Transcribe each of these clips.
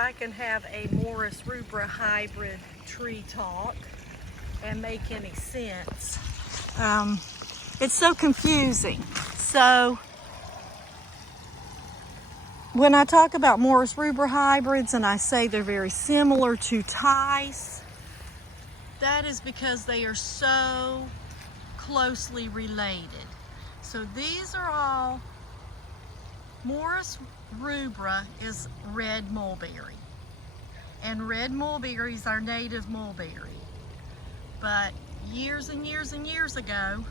I can have a Morus Rubra hybrid tree talk and make any sense. It's so confusing. So when I talk about Morus Rubra hybrids and I say they're very similar to Tice, that is because they are so closely related. So these are all, Morus Rubra is red mulberry. And red mulberry is our native mulberry. But years and years and years ago,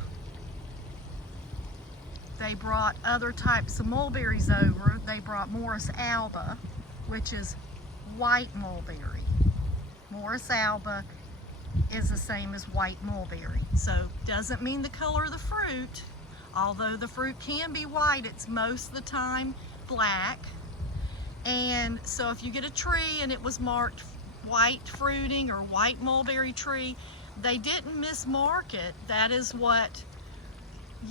they brought other types of mulberries over. They brought Morus alba, which is white mulberry. Morus alba is the same as white mulberry. So doesn't mean the color of the fruit. Although the fruit can be white, it's most of the time black. And so if you get a tree and it was marked white fruiting or white mulberry tree, they didn't mismark it. That is what,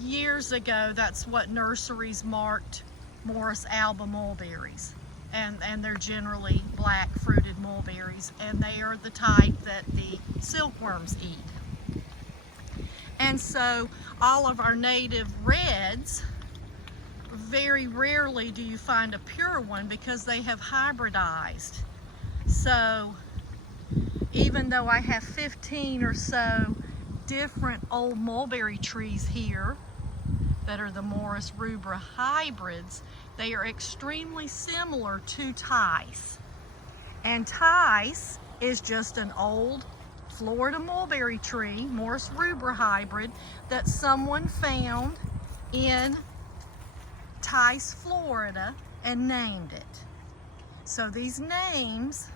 years ago, that's what nurseries marked Morus alba mulberries. And they're generally black fruited mulberries, and they are the type that the silkworms eat. And so all of our native reds, very rarely do you find a pure one because they have hybridized. So even though I have 15 or so different old mulberry trees here that are the Morus Rubra hybrids, they are extremely similar to Tice. And Tice is just an old Florida mulberry tree, Morus Rubra hybrid, that someone found in Tice, Florida, and named it. So these names,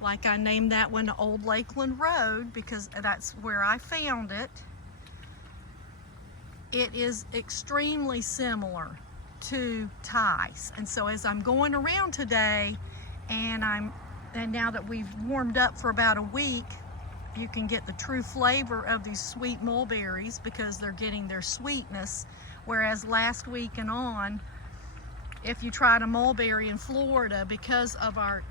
like I named that one Old Lakeland Road because that's where I found it, it is extremely similar to Tice. And so as I'm going around today, and now that we've warmed up for about a week, you can get the true flavor of these sweet mulberries because they're getting their sweetness. Whereas last week and on, if you tried a mulberry in Florida, because of our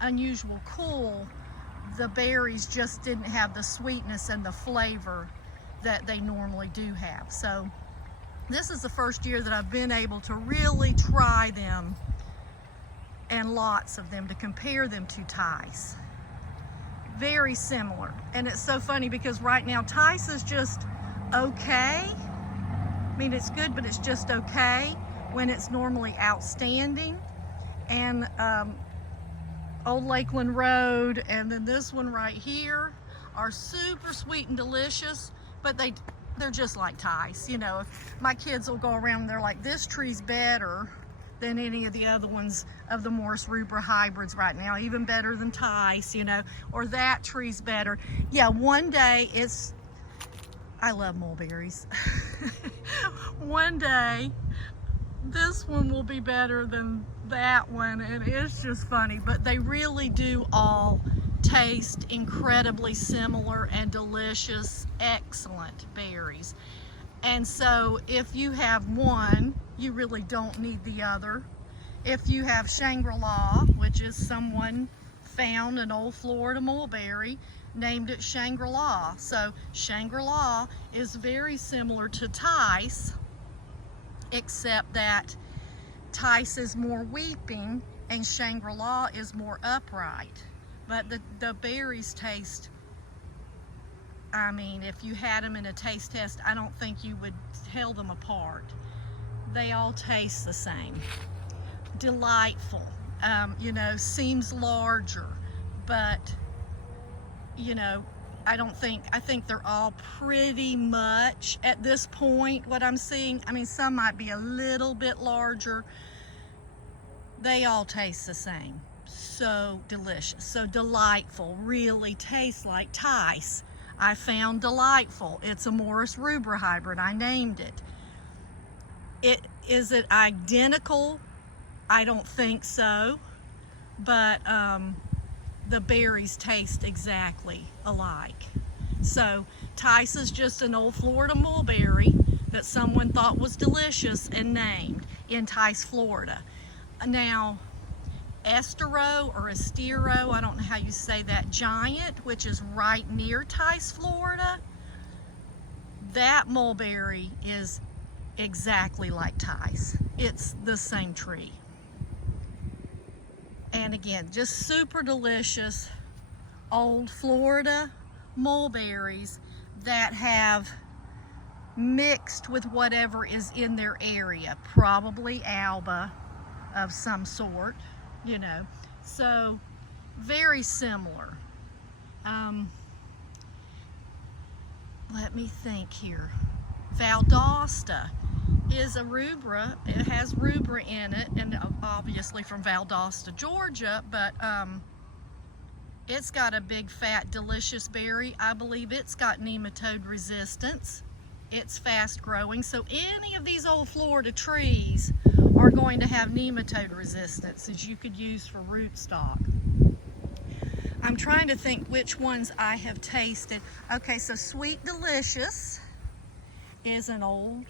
unusual cool, the berries just didn't have the sweetness and the flavor that they normally do have. So this is the first year that I've been able to really try them, and lots of them, to compare them to Tice. Very similar. And it's so funny because right now Tice is just okay. I mean, it's good, but it's just okay when it's normally outstanding. And Old Lakeland Road and then this one right here are super sweet and delicious, but they're just like Tice. You know, my kids will go around and they're like, this tree's better than any of the other ones of the Morus Rubra hybrids right now, even better than Tice, you know, or that tree's better. Yeah, one day I love mulberries. One day this one will be better than that one, and it's just funny, but they really do all taste incredibly similar and delicious, excellent berries. And so if you have one, you really don't need the other. If you have Shangri, which is someone found an old Florida mulberry, named it Shangri. So Shangri is very similar to Tice, except that Tice is more weeping and Shangri is more upright. But the berries taste, I mean, if you had them in a taste test, I don't think you would tell them apart. They all taste the same. Delightful. You know, seems larger, but, you know, I think they're all pretty much at this point what I'm seeing. I mean, some might be a little bit larger. They all taste the same. So delicious, so delightful, really tastes like Tice. I found delightful. It's a Morus Rubra hybrid. I named it. Is it identical? I don't think so, but the berries taste exactly alike. So Tice is just an old Florida mulberry that someone thought was delicious and named in Tice, Florida. Now, Estero or Estero, I don't know how you say that, giant, which is right near Tice, Florida, that mulberry is exactly like Tice. It's the same tree. And again, just super delicious old Florida mulberries that have mixed with whatever is in their area, probably alba of some sort, you know, so very similar. Let me think here. Valdosta is a rubra. It has rubra in it, and obviously from Valdosta, Georgia, but it's got a big fat delicious berry. I believe it's got nematode resistance. It's fast growing, so any of these old Florida trees are going to have nematode resistance that you could use for rootstock. I'm trying to think which ones I have tasted. Okay, so Sweet Delicious is an old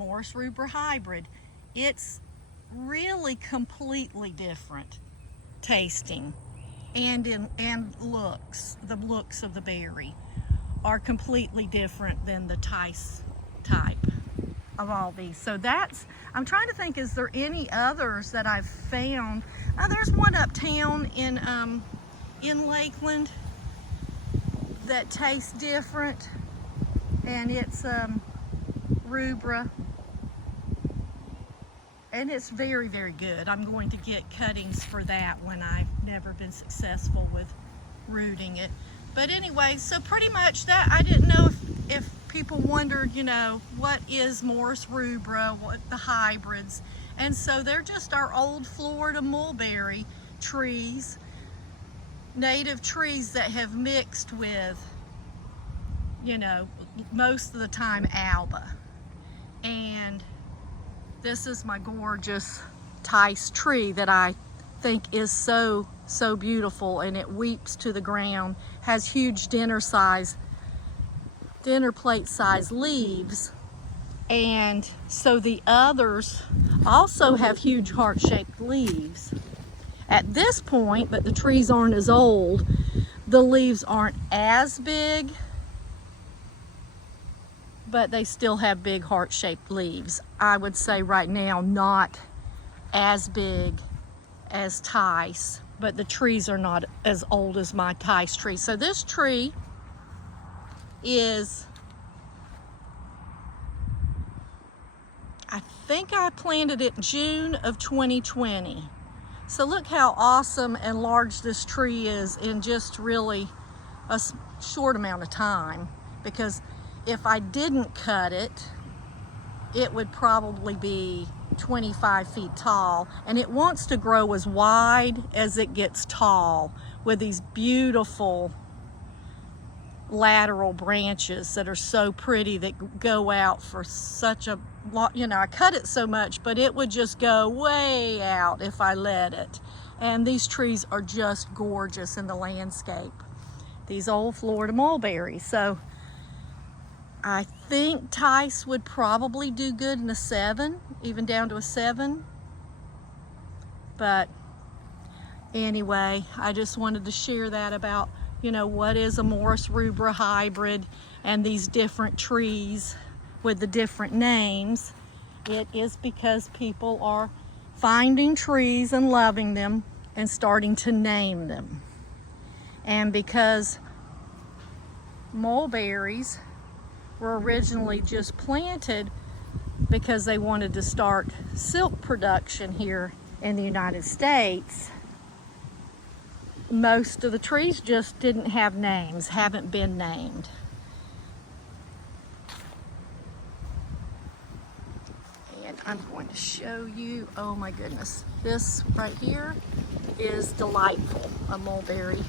Morus Rubra hybrid. It's really completely different tasting, and looks. The looks of the berry are completely different than the Tice type of all these. So that's, I'm trying to think, is there any others that I've found? There's one uptown in Lakeland that tastes different, and it's Rubra, and it's very, very good. I'm going to get cuttings for that when I've never been successful with rooting it. But anyway, so pretty much that, I didn't know if people wondered, you know, what is Morus Rubra, what the hybrids. And so they're just our old Florida mulberry trees, native trees that have mixed with, you know, most of the time alba. And this is my gorgeous Tice tree that I think is so beautiful, and it weeps to the ground, has huge dinner plate size leaves. And so the others also have huge heart-shaped leaves at this point, but the trees aren't as old. The leaves aren't as big, but they still have big heart-shaped leaves. I would say right now not as big as Tice, but the trees are not as old as my Tice tree. So this tree is, I think I planted it in June of 2020. So look how awesome and large this tree is in just really a short amount of time, because if I didn't cut it, it would probably be 25 feet tall, and it wants to grow as wide as it gets tall with these beautiful lateral branches that are so pretty, that go out for such a lot. You know, I cut it so much, but it would just go way out if I let it. And these trees are just gorgeous in the landscape, these old Florida mulberries. So I think Tice would probably do good in a 7, even down to a 7. But anyway, I just wanted to share that about, you know, what is a Morus Rubra hybrid and these different trees with the different names. It is because people are finding trees and loving them and starting to name them. And because mulberries were originally just planted because they wanted to start silk production here in the United States, most of the trees just didn't have names, haven't been named. And I'm going to show you, oh my goodness, this right here is Delightful, a mulberry,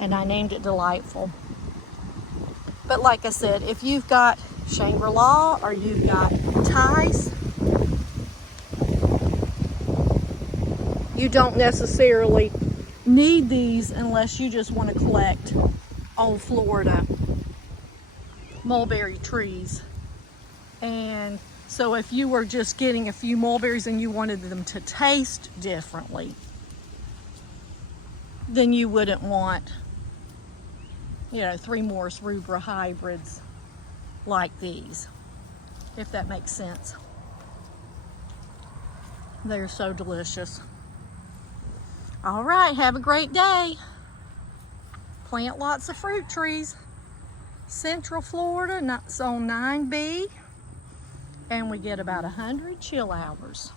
and I named it Delightful. But like I said, if you've got Shangri or you've got Tice, you don't necessarily need these unless you just want to collect old Florida mulberry trees. And so if you were just getting a few mulberries and you wanted them to taste differently, then you wouldn't want, you know, 3 Morus Rubra hybrids like these, if that makes sense. They're so delicious. All right, have a great day. Plant lots of fruit trees. Central Florida, zone 9B, and we get about 100 chill hours.